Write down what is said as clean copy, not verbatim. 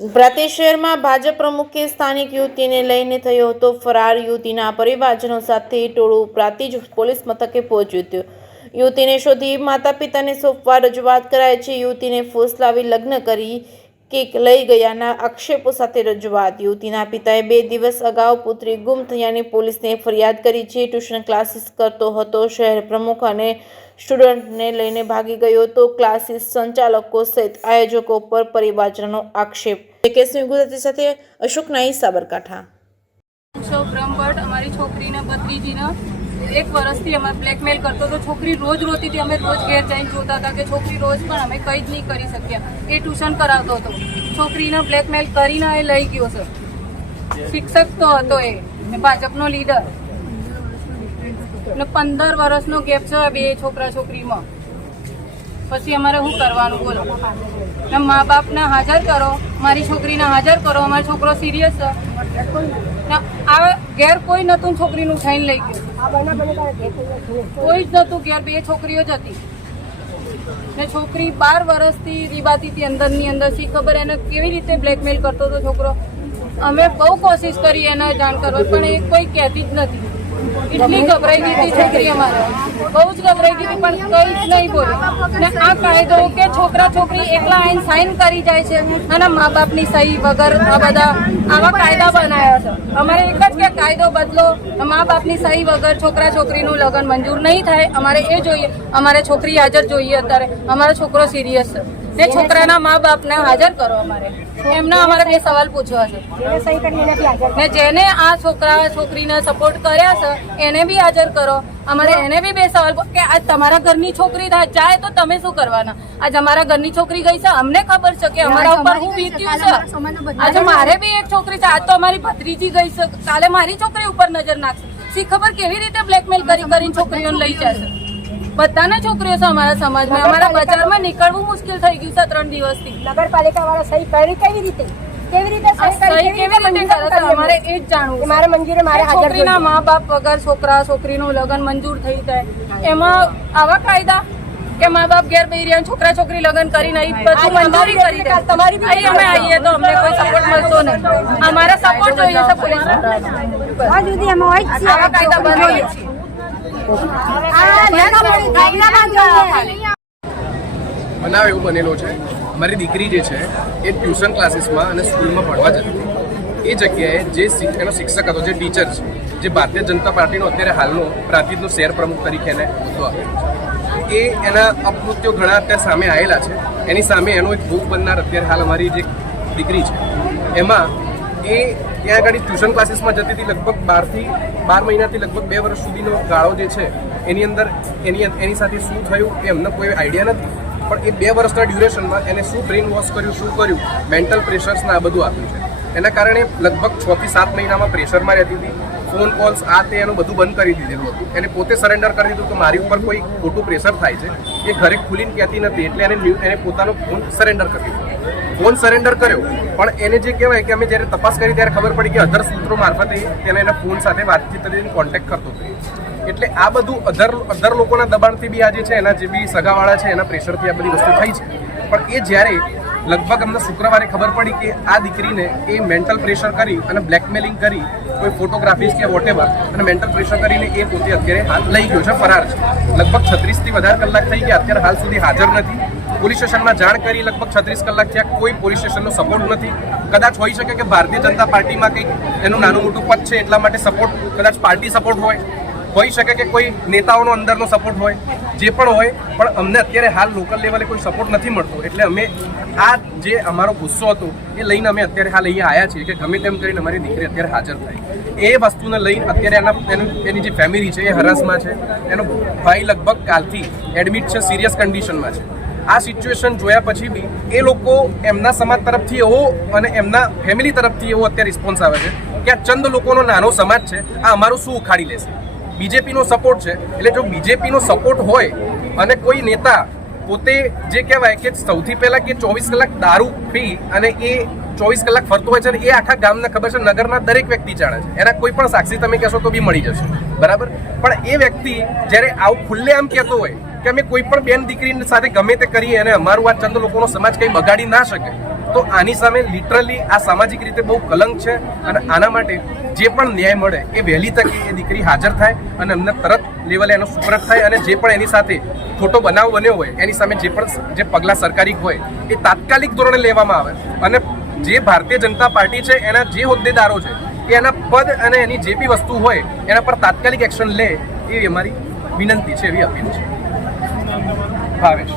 પ્રાંતિજ શહેરમાં ભાજપ પ્રમુખે સ્થાનિક યુવતીને લઈને થયો હતો ફરાર. યુવતીના પરિવારજનો સાથે ટોળું પ્રાંતિજ પોલીસ મથકે પહોંચ્યું હતું. યુવતીને શોધી માતા પિતાને સોંપવા રજૂઆત કરાઈ છે. યુવતીને ફોસલાવી લગ્ન કરી કેક લઈ ગયાના આક્ષેપો સાથે રજૂઆત. યુવતીના પિતાએ 2 દિવસ અગાઉ પુત્રી ગુમ થયાની પોલીસને ફરિયાદ કરી છે. ટ્યુશન ક્લાસીસ કરતો હતો. શહેર પ્રમુખ અને સ્ટુડન્ટને લઈને ભાગી ગયો હતો. ક્લાસીસ સંચાલકો સહિત આયોજકો પર પરિવારજનો આક્ષેપ. કેસની ગુજરાતી સાથે અશોક નાઈ, સાબરકાંઠા. બ્રહ્મભટ્ટ અમારી છોકરીને ભત્રીજીને 1 વર્ષથી અમે બ્લેકમેલ કરતો હતો. છોકરી રોજ રોતી હતી. અમે રોજ ઘેર જઈને જોતા હતા કે છોકરી રોજ, પણ અમે કંઈ જ નહીં કરી શક્યા. એ ટ્યુશન કરાવતો હતો. છોકરીને બ્લેકમેલ કરીને એ લઈ ગયો છે. શિક્ષક તો હતો એ ભાજપનો લીડર. ને 15 વર્ષનો ગેપ છે બે છોકરા છોકરીમાં. પછી અમારે શું કરવાનું બોલો? ને મા બાપને હાજર કરો, મારી છોકરીને હાજર કરો. અમારો છોકરો સિરિયસ છે. આ ઘેર કોઈ નતું, છોકરીનું થઈને લઈ ગયું. કોઈ જ નતું ઘેર, 2 છોકરીઓ જ હતી. ને છોકરી 12 વર્ષથી રીબાતી હતી અંદરની અંદર. શી ખબર એને કેવી રીતે બ્લેકમેલ કરતો હતો છોકરો. અમે બહુ કોશિશ કરી એને જાણ કરવા, પણ એ કોઈ કહેતી જ નથી. એટલી ગભરાઈ ગઈ હતી છોકરી અમારે, બહુ જ ગભરાઈ ગઈ હતી, પણ કંઈ જ નહીં બોલે. ને આ કાયદો કે છોકરા છોકરી એકલા આઈને સાઇન કરી જાય છે અને મા બાપની સહી વગર આ બધા આવા કાયદા બનાવ્યા છે. અમારે એક જ કે કાયદો બદલો, મા બાપની સહી વગર છોકરા છોકરીનું લગ્ન મંજૂર નહીં થાય. અમારે એ જોઈએ, અમારે છોકરી હાજર જોઈએ. અત્યારે અમારો છોકરો સિરિયસ છે ને છોકરાના મા બાપને હાજર કરો. અમારે એમના અમારે 2 સવાલ પૂછવા છે. ને જેને આ છોકરા છોકરીને સપોર્ટ કર્યા છે એને બી હાજર કરો. અમારે એને બી 2 સવાલ કે આજ તમારા ઘરની છોકરી જાય તો તમે શું કરવાના? આજ અમારા ઘરની છોકરી ગઈ છે, અમને ખબર છે કે અમારા ઉપર શું વીત્યું છે. આજે મારે બી એક છોકરી છે, આજ તો અમારી ભત્રીજી ગઈ છે, કાલે મારી છોકરી ઉપર નજર નાખશે. શી ખબર કેવી રીતે બ્લેકમેલ કરીને છોકરીઓને લઈ જશે. બધાને છોકરીઓ છે અમારા સમાજમાં. અમારા બજારમાં નીકળવું મુશ્કેલ થઈ ગયું છે 3 દિવસથી. નગરપાલિકા વાળા સહી કરી કેવી રીતે અમારે એ જ જાણવું. મારે મંજૂરી મારે છોકરીના મા બાપ વગર છોકરા છોકરીનું લગ્ન મંજૂર થઈ જાય. એમાં આવા કાયદા કે મા બાપ ઘેર બેહી રહ્યા, છોકરા છોકરી લગ્ન કરીને બધું મંજૂરી કરી દે. તમારી અમે આવીએ તો અમને કોઈ સપોર્ટ મળતો નહીં. અમારે સપોર્ટ જોઈએ છે પોલીસ. આવા કાયદા બનાવીએ છીએ. બનાવ એવું બનેલો છે. મારી દીકરી જે છે એ ટ્યુશન ક્લાસીસમાં અને સ્કૂલમાં ભણવા જતી હતી. એ જગ્યાએ જે એનો શિક્ષક હતો, જે ટીચર છે, જે ભારતીય જનતા પાર્ટીનો અત્યારે હાલનો પ્રાંતિજનો શહેર પ્રમુખ તરીકે એને હોદ્દો આપ્યો છે, એ એના અપકૃત્યો ઘણા અત્યારે સામે આવેલા છે. એની સામે એનો એક ભોગ બનનાર અત્યારે હાલ અમારી જે દીકરી છે, એમાં એ ત્યાં આગળ ટ્યુશન ક્લાસીસમાં જતી હતી. લગભગ 12 મહિનાથી લગભગ 2 વર્ષ સુધીનો ગાળો જે છે એની અંદર એની સાથે શું થયું એ અમને કોઈ આઈડિયા નથી. પણ એ 2 વર્ષના ડ્યુરેશનમાં એને શું બ્રેઇન વોશ કર્યું, શું કર્યું, મેન્ટલ પ્રેશર્સને આ બધું આપ્યું છે. એના કારણે લગભગ 6 થી 7 મહિનામાં પ્રેશરમાં રહેતી હતી. ફોન કોલ્સ આ તે એનું બધું બંધ કરી દીધેલું હતું. એને પોતે સરેન્ડર કરી દીધું કે મારી ઉપર કોઈ ખોટું પ્રેશર થાય છે. એ ઘરે ખુલીને કહેતી નથી, એટલે એને પોતાનો ફોન સરેન્ડર કરી દીધો. ફોન સરેન્ડર કર્યો, પણ એને જે કહેવાય કે અમે જ્યારે તપાસ કરી ત્યારે ખબર પડી કે અધર સૂત્રો મારફતે તેને એના ફોન સાથે વાતચીત કરીને કોન્ટેક્ટ કરતો હતો. એટલે આ બધું અધર લોકોના દબાણથી બી આજે છે, એના જે બી સગાવાળા છે એના પ્રેશરથી આ બધી વસ્તુ થઈ છે. પણ એ જ્યારે લગભગ અમને શુક્રવારે ખબર પડી કે આ દીકરીને એ મેન્ટલ પ્રેશર કરી અને બ્લેકમેલિંગ કરી, કોઈ ફોટોગ્રાફીસ કે વોટેવર, અને મેન્ટલ પ્રેશર કરીને એ પોતે અત્યારે હાલ લઈ ગયો છે, ફરાર છે. લગભગ 36 થી વધારે કલાક થઈ ગયા, અત્યારે હાલ સુધી હાજર નથી. પોલીસ સ્ટેશનમાં જાણ કરી લગભગ 36 કલાક થયા, કોઈ પોલીસ સ્ટેશનનો સપોર્ટ નથી. કદાચ હોઈ શકે કે ભારતીય જનતા પાર્ટીમાં કંઈક એનું નાનું મોટું પદ છે એટલા માટે સપોર્ટ, કદાચ પાર્ટી સપોર્ટ હોઈ શકે કે કોઈ નેતાઓનો અંદરનો સપોર્ટ હોય, જે પણ હોય. પણ અમને અત્યારે હાલ લોકલ લેવલે કોઈ સપોર્ટ નથી મળતો. એટલે અમે આ જે અમારો ગુસ્સો હતો એ લઈને અમે અત્યારે હાલ અહીંયા આવ્યા છીએ કે ગમે તેમ કરીને અમારી દીકરી અત્યારે હાજર થાય. એ વસ્તુને લઈને અત્યારે એની જે ફેમિલી છે એ હરાસમાં છે. એનો ભાઈ લગભગ કાલથી એડમિટ છે, સિરિયસ કન્ડિશનમાં છે. આ સિચ્યુએશન જોયા પછી બી એ લોકો એમના સમાજ તરફથી એવો અને એમના ફેમિલી તરફથી એવો અત્યારે રિસ્પોન્સ આવે છે કે આ ચંદ લોકોનો નાનો સમાજ છે, આ અમારું શું ઉખાડી લેશે. બીજેપીનો સપોર્ટ છે, એટલે જો બીજેપીનો સપોર્ટ હોય અને કોઈ નેતા પોતે જે કહેવાય કે સૌથી પહેલાં કે 24 કલાક દારૂ પી અને એ 24 કલાક ફરતો હોય છે, અને એ આખા ગામને ખબર છે, નગરના દરેક વ્યક્તિ જાણે છે. એના કોઈ પણ સાક્ષી તમે કહેશો તો બી મળી જશે, બરાબર. પણ એ વ્યક્તિ જ્યારે આવું ખુલ્લેઆમ કહેતો હોય કે અમે કોઈ પણ બેન દીકરી સાથે ગમે તે કરીએ અને અમારું આ ચંદ લોકોનો સમાજ કંઈ બગાડી ના શકે, તો આની સામે લિટરલી આ સામાજિક રીતે બહુ કલંક છે અને આના માટે જે પણ ન્યાય મળે એ વહેલી તકે એ દીકરી હાજર થાય અને એમને તરત લેવલે એનો સુપરત થાય અને જે પણ એની સાથે ખોટો બનાવ બન્યો હોય એની સામે જે પગલાં સરકારી હોય એ તાત્કાલિક ધોરણે લેવામાં આવે અને જે ભારતીય જનતા પાર્ટી છે એના જે હોદ્દેદારો છે એ એના પદ અને એની જે બી વસ્તુ હોય એના પર તાત્કાલિક એક્શન લે એવી અમારી વિનંતી છે, એવી અપીલ છે. ભાવેશ.